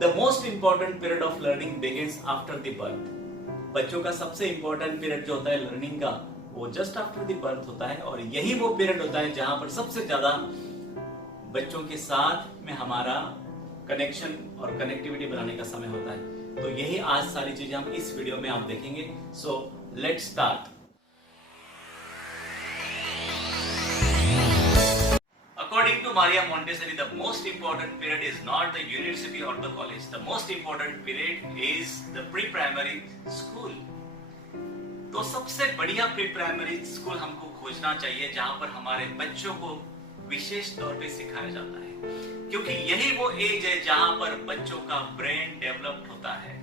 The most important period of learning begins after the birth. बच्चों का सबसे important period जो होता है लर्निंग का, वो जस्ट आफ्टर द बर्थ होता है, और यही वो पीरियड होता है जहां पर सबसे ज्यादा बच्चों के साथ में हमारा कनेक्शन और कनेक्टिविटी बनाने का समय होता है। तो यही आज सारी चीजें हम इस वीडियो में आप देखेंगे। So let's start. According to Maria Montessori, the most important period is not the university or the college. The most important period is the pre-primary school. तो सबसे बढ़िया प्री प्राइमरी स्कूल हमको खोजना चाहिए जहां पर हमारे बच्चों को विशेष तौर पे सिखाया जाता है, क्योंकि यही वो एज है जहां पर बच्चों का ब्रेन डेवलप्ड होता है।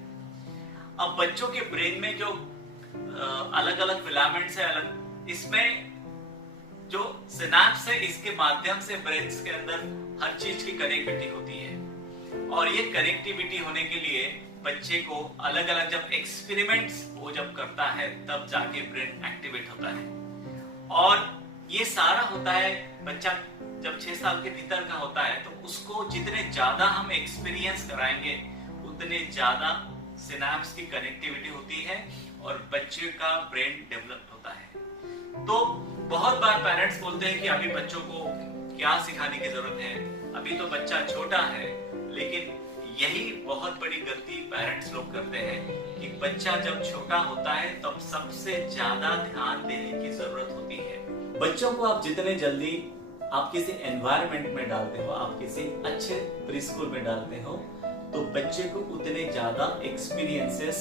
अब बच्चों के ब्रेन में जो अलग अलग फिलामेंट्स है, इसमें जो सिनेप्स है, इसके माध्यम से ब्रेन के अंदर हर चीज की कनेक्टिविटी होती है, और ये कनेक्टिविटी होने के लिए बच्चे को अलग अलग जब एक्सपेरिमेंट्स वो जब करता है तब जाके ब्रेन एक्टिवेट होता है। और ये सारा होता है बच्चा जब 6 साल के भीतर का होता है, तो उसको जितने ज्यादा हम एक्सपीरियंस कराएंगे उतने ज्यादा सिनेप्स की कनेक्टिविटी होती है और बच्चे का ब्रेन डेवलप होता है। तो बहुत बार पेरेंट्स बोलते हैं कि अभी बच्चों को क्या सिखाने की जरूरत है, अभी तो बच्चा छोटा है। लेकिन यही बहुत बड़ी गलती पेरेंट्स लोग करते हैं कि बच्चा जब छोटा होता है तब सबसे ज्यादा ध्यान देने की जरूरत होती है। बच्चों को आप जितने जल्दी आप किसी एनवायरनमेंट में डालते हो, आप किसी अच्छे प्री स्कूल में डालते हो, तो बच्चे को उतने ज्यादा एक्सपीरियंसेस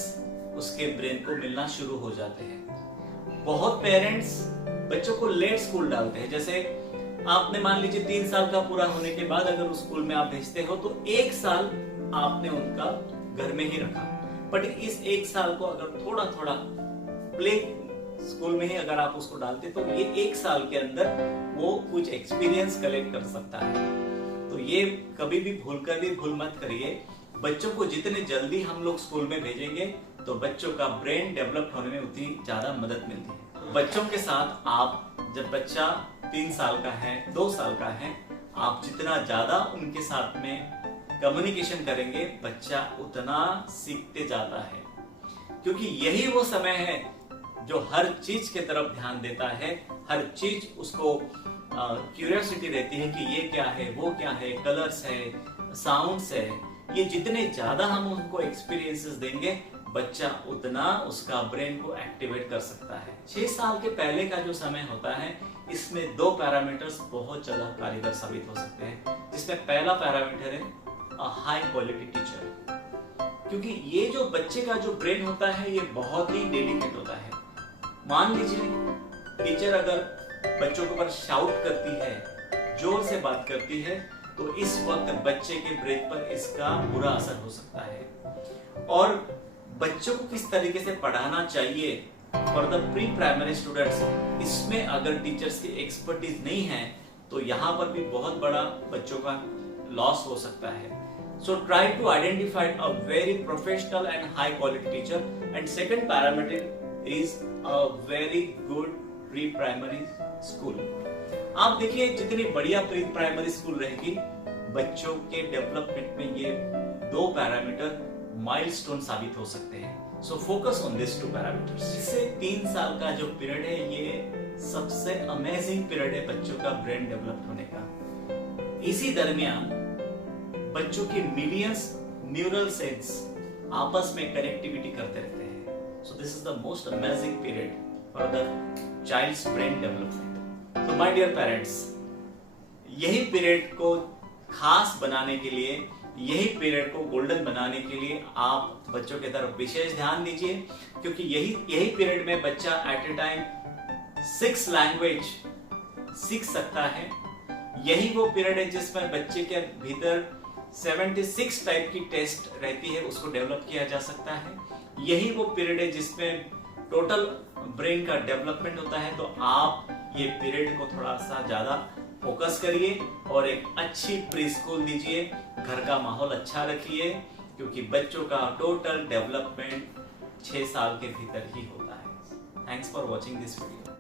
उसके ब्रेन को मिलना शुरू हो जाते हैं। बहुत पेरेंट्स बच्चों को लेट स्कूल डालते हैं। जैसे आपने मान लीजिए 3 साल का पूरा होने के बाद अगर उस स्कूल में आप भेजते हो तो 1 साल आपने उनका घर में ही रखा, बट इस 1 साल को अगर थोड़ा थोड़ा प्ले स्कूल में ही अगर आप उसको डालते तो ये 1 साल के अंदर वो कुछ एक्सपीरियंस कलेक्ट कर सकता है। तो ये कभी भी भूल मत करिए। बच्चों को जितने जल्दी हम लोग स्कूल में भेजेंगे तो बच्चों का ब्रेन डेवलप होने में उतनी ज्यादा मदद मिलती है। बच्चों के साथ आप जब बच्चा 3 साल का है, 2 साल का है, आप जितना ज्यादा उनके साथ में कम्युनिकेशन करेंगे बच्चा उतना सीखते जाता है, क्योंकि यही वो समय है जो हर चीज के तरफ ध्यान देता है। हर चीज उसको क्यूरियोसिटी रहती है कि ये क्या है, वो क्या है, कलर्स है, साउंड्स है। ये जितने ज्यादा हम उनको एक्सपीरियंसेस देंगे बच्चा उतना उसका ब्रेन को एक्टिवेट कर सकता है। 6 साल के पहले का जो समय होता है इसमें 2 पैरामीटर्स बहुत ज्यादा कारगर साबित हो सकते हैं, जिसमें पहला पैरामीटर है हाई क्वालिटी टीचर। क्योंकि ये जो बच्चे का जो ब्रेन होता है ये बहुत ही डेडिकेट होता है। मान लीजिए टीचर अगर बच्चों के ऊपर शाउट करती है, जोर से बात करती है, तो इस वक्त बच्चे के ब्रेन पर इसका बुरा असर हो सकता है। और बच्चों को किस तरीके से पढ़ाना चाहिए for the pre primary students, इसमें अगर टीचर्स की एक्सपर्टीज नहीं है तो यहाँ पर भी बहुत बड़ा बच्चों का लॉस हो सकता है। So try to identify a very professional and high quality teacher. And second parameter is a very good pre-primary school. आप देखिए जितनी बढ़िया प्री प्राइमरी स्कूल रहेगी, बच्चों के डेवलपमेंट में ये 2 पैरामीटर माइलस्टोन साबित हो सकते हैं। So focus on these 2 parameters. इससे 3 साल का जो पीरियड है ये सबसे अमेजिंग पीरियड है बच्चों का ब्रेन डेवलप होने का। इसी दरमियान बच्चों के मिलियंस न्यूरल सेल्स आपस में कनेक्टिविटी करते रहते हैं। So this is the most amazing period for the child's brain development. तो माय डियर पेरेंट्स, यही पीरियड को खास बनाने के लिए, यही पीरियड को गोल्डन बनाने के लिए आप बच्चों की तरफ विशेष ध्यान दीजिए, क्योंकि यही पीरियड में बच्चा एट ए टाइम 6 लैंग्वेज सीख सकता है। यही वो पीरियड है जिसमें बच्चे के भीतर 76 टाइप की टेस्ट रहती है, उसको डेवलप किया जा सकता है। यही वो पीरियड है जिसमें टोटल ब्रेन का डेवलपमेंट होता है। तो आप ये पीरियड को थोड़ा सा ज्यादा फोकस करिए और एक अच्छी प्री स्कूल दीजिए, घर का माहौल अच्छा रखिए, क्योंकि बच्चों का टोटल डेवलपमेंट 6 साल के भीतर ही होता है। Thanks for watching this video.